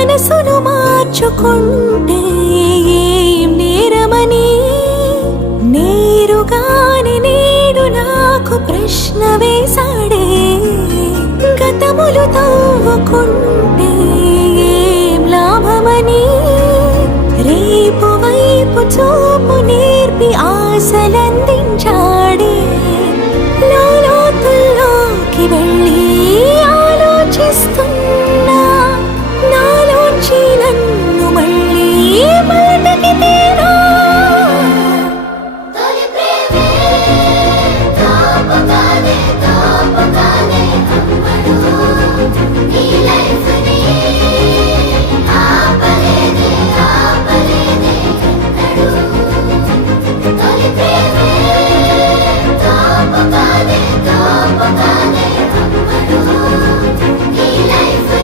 మనసును మార్చుకుంటే ఏం నేరమని నేరుగాని నేడు నాకు ప్రశ్న వేశాడే. గతములు తవ్వుకుంటే